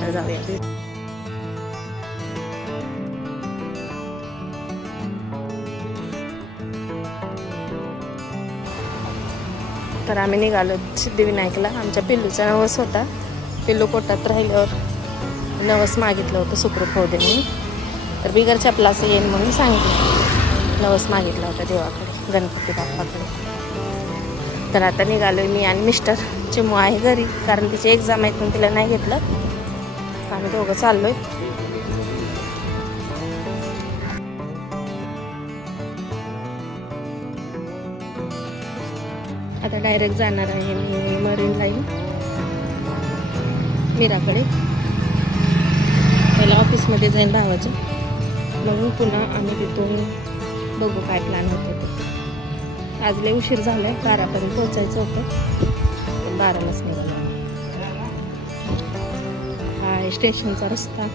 तर जाऊया. तर आम्ही निघालो सिद्धिविनायकला. आमच्या पिल्लूचा नवस होता. पिल्लू पोटात राहिल्यावर नवस मागितलं होतं सुखरूप होऊ दे म्हणून. तर बिगर चपलाचं येईन म्हणून सांगितलं. नवस मागितला होता देवाकडे, गणपती बाप्पाकडे. तर आता निघालोय मी आणि मिस्टर. चिमू आहे घरी, कारण तिची एक्झाम आहे पण तिला नाही घेतलं. आम्ही दोघं चाललोय. आता डायरेक्ट जाणार आहे मी मरीन लाईन मीराकडे. पहिला ऑफिसमध्ये जाईन भावाच्या, म्हणून पुन्हा आम्ही तिथून बघू काय प्लॅन होतं ते. आज लय उशीर झालाय, 12पर्यंत पोहोचायचं होतं पण 12लाच निघालो. हा आहे स्टेशनचा रस्ता.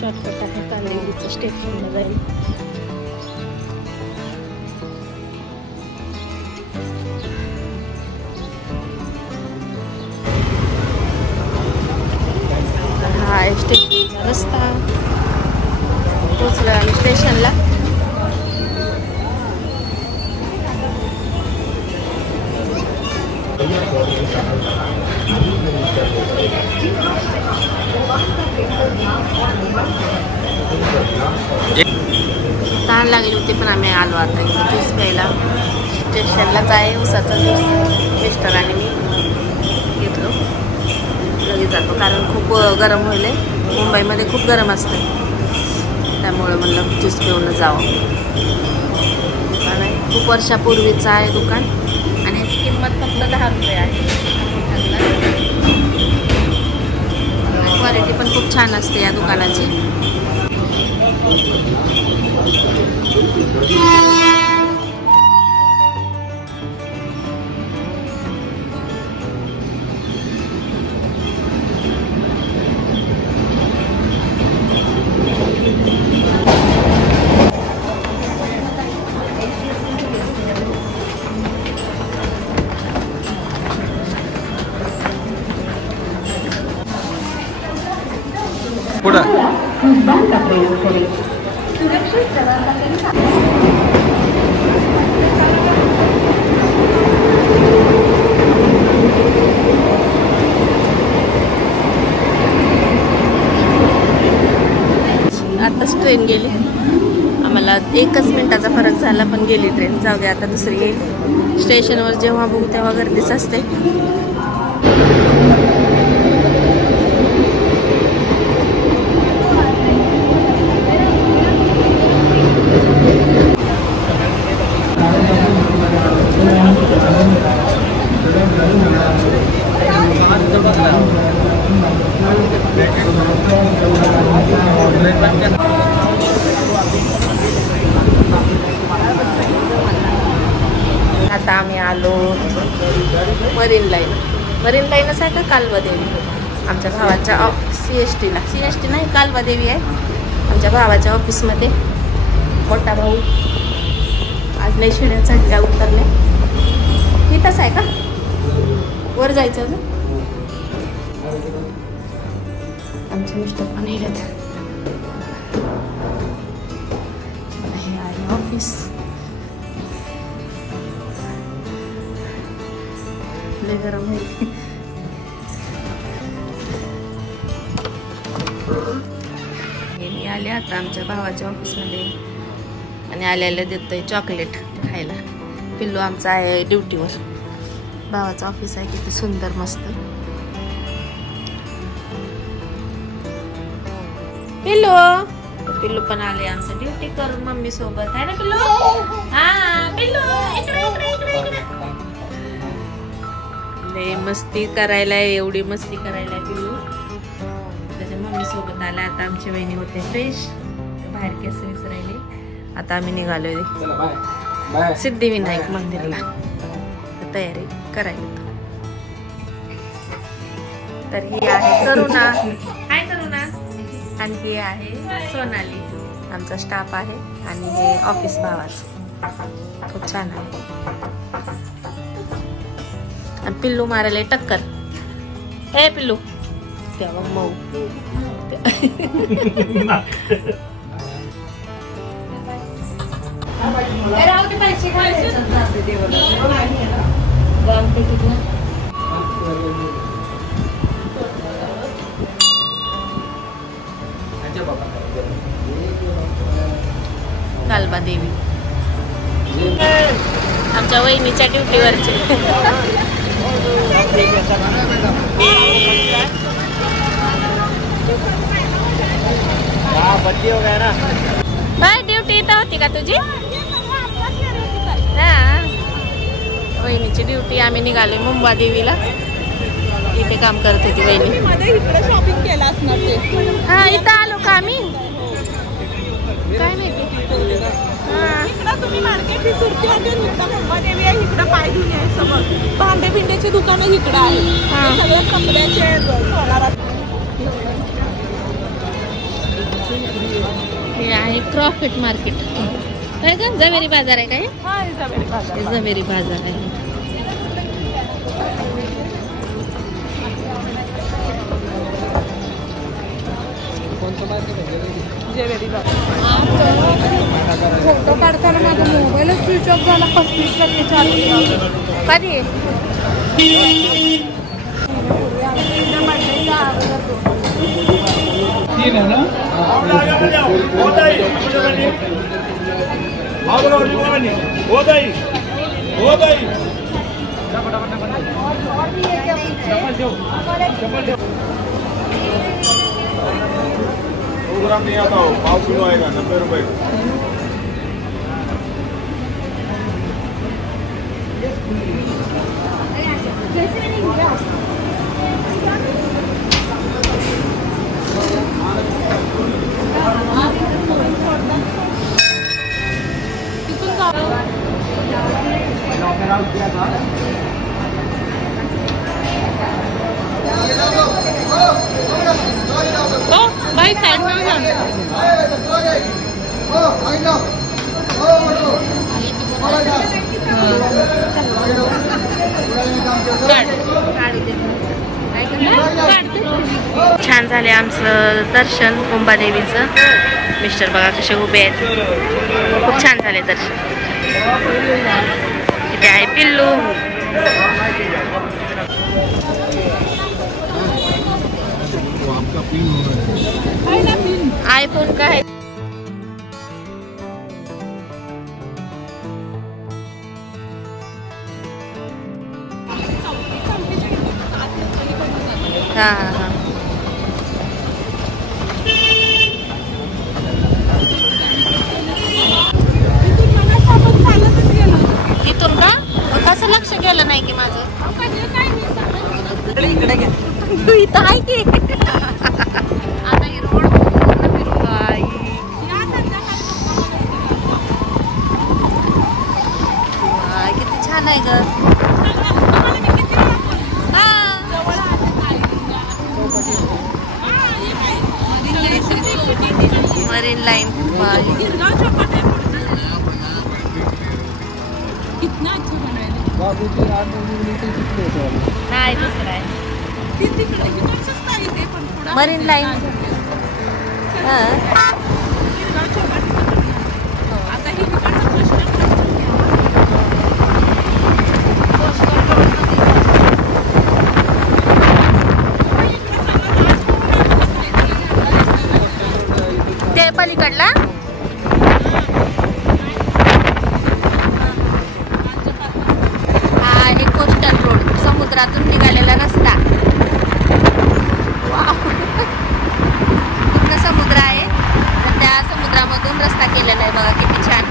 शॉर्टकट आहे, कांदिवलीचं स्टेशनला जाईल. हा आहे स्टेशनचा रस्ता. पोचलो आम्ही स्टेशनला. तहान लागली होती पण आम्ही आलो आता ज्यूस प्यायला. स्टेशनलाच आहे उसाचा ज्यूस. मिस्टर आणि मी घेतलो. लगेच जातो कारण खूप गरम होईल. मुंबईमध्ये खूप गरम असतं, त्यामुळे म्हणलं ज्यूस पिऊन जावं. दुकान आहे, खूप वर्षापूर्वीचं आहे दुकान आणि याची किंमत फक्त 10 रुपये आहे. क्वालिटी पण खूप छान असते या दुकानाची. आताच ट्रेन गेली. आम्हाला 1च मिनिटाचा फरक झाला पण गेली ट्रेन. जाऊ दे, आता दुसरी येईल. स्टेशनवर जेव्हा बघू तेव्हा गर्दीच असते. आता आम्ही आलो मरीन लाईन. मरीन लाईनच आहे का कालवादेवी? आमच्या भावाच्या CSTला. CST नाही, कालवादेवी आहे. आमच्या भावाच्या ऑफिसमध्ये मोठा भाऊ आज लय शिड्या चढल्या उतरल्या. इथंच आहे का? वर जायचं अजून? आमचे मिस्टर पण येतात. हे आहे ऑफिस. लय गरम आहे. मी आले आता आमच्या भावाच्या ऑफिसमध्ये आणि आल्याला देतोय चॉकलेट खायला. पिल्लू आमचा आहे ड्युटीवर. भावाचं ऑफिस आहे किती सुंदर मस्त. पिल्लू पिल्लू पण आले आमचं ड्युटी करून मम्मी सोबत आहे ना पिल्लू. हा पिल्लू इकडे लय मस्ती करायला, एवढी मस्ती करायला पिल्लू. त्याच्या मम्मी सोबत आला. आता आमची वहिनी होते फ्रेश, बाहेर केस विसरायले. आता आम्ही निघालोय सिद्धिविनायक मंदिरला. तयारी करायला. तर ही आहे करुणा. हाय करुणा. आणि ही आहे सोनाली. आमचा स्टाफ आहे आणि हे ऑफिस भावाचं. खूप छान आहे. आणि पिल्लू मारायला टक्कर. ए पिल्लू तेव्हा मऊ कालबा देवी आमच्या वहिनीच्या ड्युटीवरचे. बाय ड्युटी इथं होती का तुझी? हा वहिनीची ड्युटी. आम्ही निघालोय मुंबा देवीला. इथे काम करत होती वहिनी. शॉपिंग केला असणार ते. हा इथं आलो का आम्ही काय माहिती. इकडं तुम्ही मार्केट ही सुरती हॉटेल इकडं मुंबादेवी आहे. इकडं पायधुनी आहे समोर. भांडे भिंड्याची दुकानं इकडं आहे. सगळ्या कपड्याचे सोनारात. हे आहे प्रॉफिट मार्केट. काय का जवेरी बाजार आहे काय? हा जवेरी बाजार. जवेरी बाजार आहे. जवेरी बाजार. फोटो काढताना माझा मोबाईलच स्विच ऑफ झाला. 35% चार्ज. कधी तीन है ना? ग्राम नहीं आता हो, 5 किलो आएगा 90 रुपए. तो भाई साइड में भी जाना. छान झाले आमचं दर्शन मुंबादेवीचं. मिस्टर बघा कसे उभे आहेत. खूप छान झाले दर्शन. इथे आहे पिल्लू. आयफोन का है? हाँ हाँ हाँ. इथून का कसं लक्ष गेलं नाही की माझं. इकडे घ्या. इथं आहे की आता ही रोड किती छान आहे ग. मरीन लाईन नाही दुसरं आहे मरीन लाईन. ते पलीकडला आणि कोस्टल रोड समुद्रातून निघालेला रस्ता. पूर्ण समुद्र आहे. त्या समुद्रामधून रस्ता केलेला आहे बघा किती छान.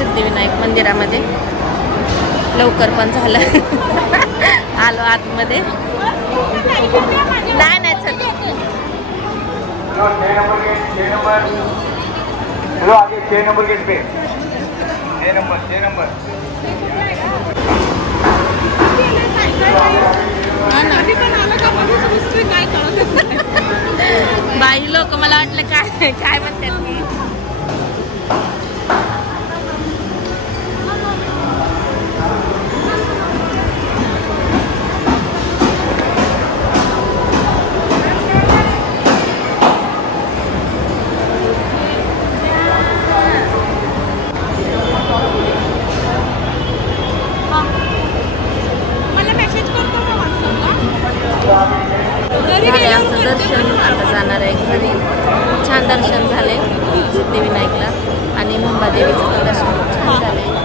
सिद्धिविनायक मंदिरामध्ये. लवकर पण झालं. आलो आतमध्ये. नाही नाही चल. चलो आगे 6 नंबर गेट पे 6 नंबर कधी पण आलं का मध्येच दुसरी काय कळतच नाही. बाई लोक मला वाटलं काय काय म्हणतात मी. मला मेसेज करतो ना व्हॉट्सअपला. झाले आमचं दर्शन. आता जाणार आहे घरी. छान दर्शन झाले सिद्धिविनायकला आणि मुंबादेवीचं पण दर्शन खूप छान झाले.